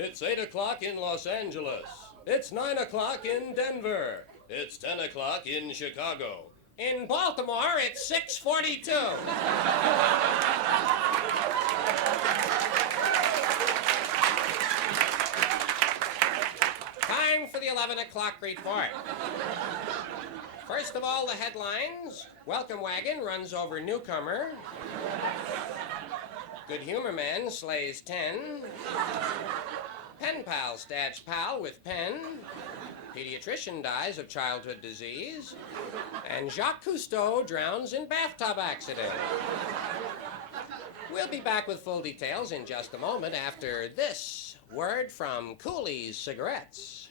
It's 8 o'clock in Los Angeles. It's 9 o'clock in Denver. It's 10 o'clock in Chicago. In Baltimore, it's 6:42. Time for the 11 o'clock report. First of all, the headlines. Welcome wagon runs over newcomer. Good humor man slays 10. Pen pal stabs pal with pen. Pediatrician dies of childhood disease. And Jacques Cousteau drowns in bathtub accident. We'll be back with full details in just a moment after this word from Cooley's Cigarettes.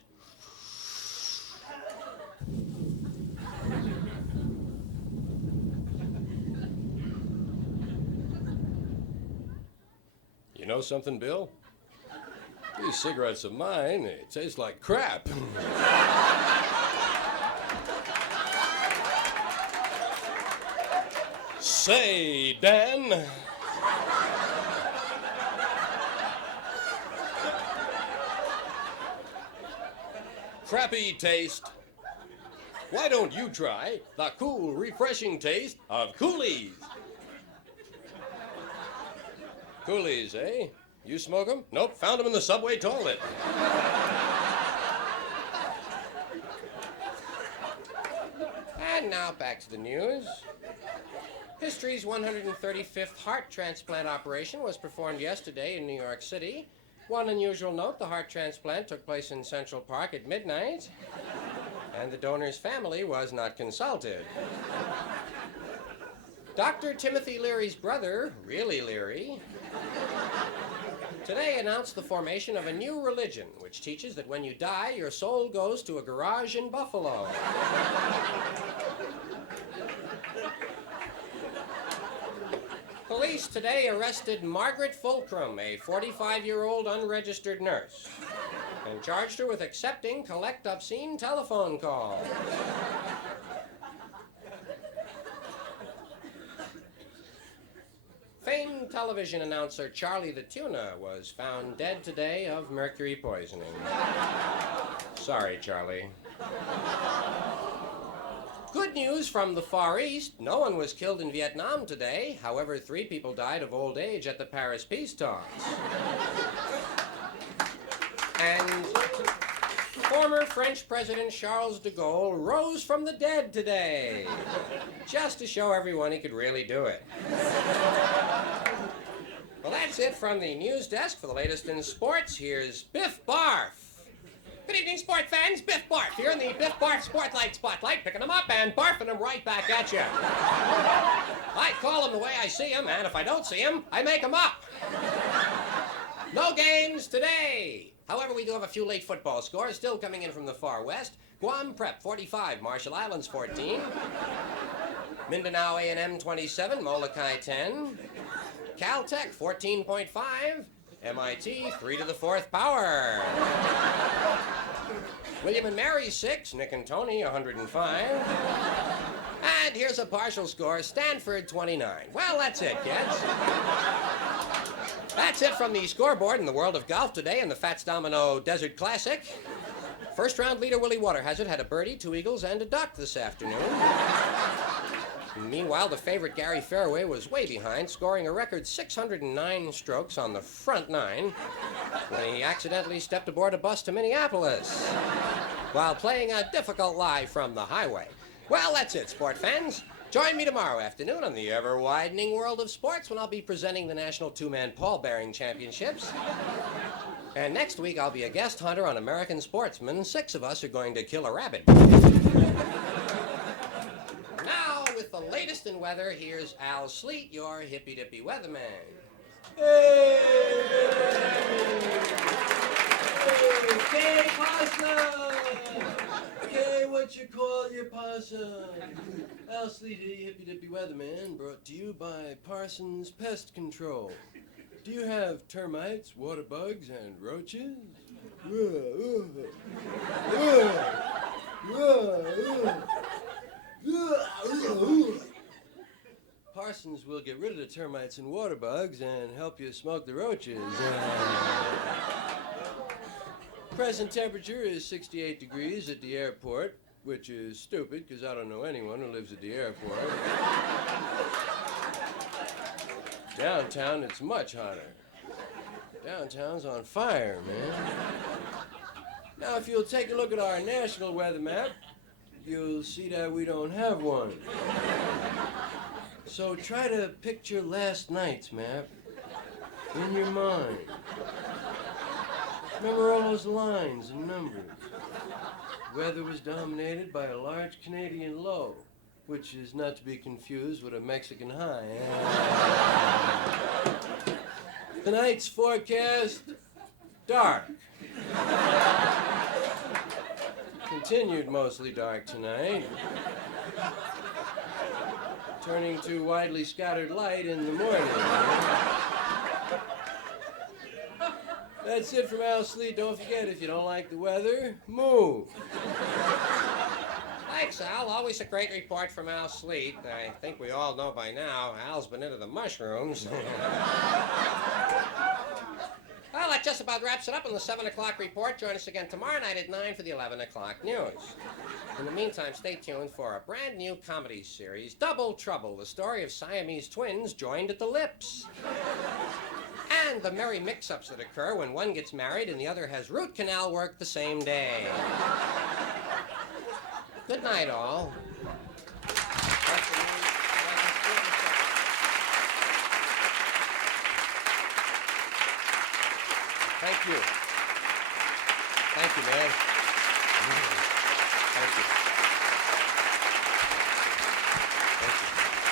You know something, Bill? These cigarettes of mine, they taste like crap. Say, Dan. Crappy taste. Why don't you try the cool, refreshing taste of Cooley's? Cooley's, eh? You smoke them? Nope, found them in the subway toilet. And now back to the news. History's 135th heart transplant operation was performed yesterday in New York City. One unusual note, the heart transplant took place in Central Park at midnight, and the donor's family was not consulted. Dr. Timothy Leary's brother, really Leary, today announced the formation of a new religion which teaches that when you die, your soul goes to a garage in Buffalo. Police today arrested Margaret Fulcrum, a 45-year-old unregistered nurse, and charged her with accepting collect obscene telephone calls. Famed television announcer Charlie the Tuna was found dead today of mercury poisoning. Sorry, Charlie. Good news from the Far East. No one was killed in Vietnam today. However, 3 people died of old age at the Paris peace talks. And former French President Charles de Gaulle rose from the dead today, just to show everyone he could really do it. Well, that's it from the news desk. For the latest in sports, here's Biff Barf. Good evening, sport fans. Biff Barf here in the Biff Barf Spotlight, picking them up and barfing them right back at you. I call them the way I see them, and if I don't see them, I make them up. No games today. However, we do have a few late football scores still coming in from the far west. Guam Prep 45, Marshall Islands 14. Mindanao A&M 27, Molokai 10. Caltech 14.5. MIT 3 to the 4th power. William and Mary 6, Nick and Tony 105. And here's a partial score, Stanford 29. Well, that's it, kids. That's it from the scoreboard in the world of golf today in the Fats Domino Desert Classic. First round leader Willie Waterhazard had a birdie, 2 eagles, and a duck this afternoon. Meanwhile, the favorite Gary Fairway was way behind, scoring a record 609 strokes on the front 9 when he accidentally stepped aboard a bus to Minneapolis while playing a difficult lie from the highway. Well, that's it, sport fans. Join me tomorrow afternoon on the ever-widening world of sports when I'll be presenting the National Two-Man Pall-Bearing Championships. And next week, I'll be a guest hunter on American Sportsman. 6 of us are going to kill a rabbit. Now, with the latest in weather, here's Al Sleet, your hippy-dippy weatherman. Hey! Hey, pasta! Hey, what you call your pasta? Al Sleet, hippy-dippy weatherman, brought to you by Parsons Pest Control. Do you have termites, water bugs, and roaches? Parsons will get rid of the termites and water bugs and help you smoke the roaches. Present temperature is 68 degrees at the airport, which is stupid because I don't know anyone who lives at the airport. Downtown, it's much hotter. Downtown's on fire, man. Now, if you'll take a look at our national weather map, you'll see that we don't have one. So try to picture last night's map in your mind. Remember all those lines and numbers. Weather was dominated by a large Canadian low, which is not to be confused with a Mexican high. Tonight's forecast, dark. Continued mostly dark tonight. Turning to widely scattered light in the morning. That's it from Al Sleet. Don't forget, if you don't like the weather, move. Thanks, Al. Always a great report from Al Sleet. I think we all know by now Al's been into the mushrooms. Well, that just about wraps it up on the 7 o'clock report. Join us again tomorrow night at 9 for the 11 o'clock news. In the meantime, stay tuned for a brand new comedy series, Double Trouble, the story of Siamese twins joined at the lips. And the merry mix-ups that occur when one gets married and the other has root canal work the same day. Good night, all. Thank you. Thank you, man. Thank you. Thank you.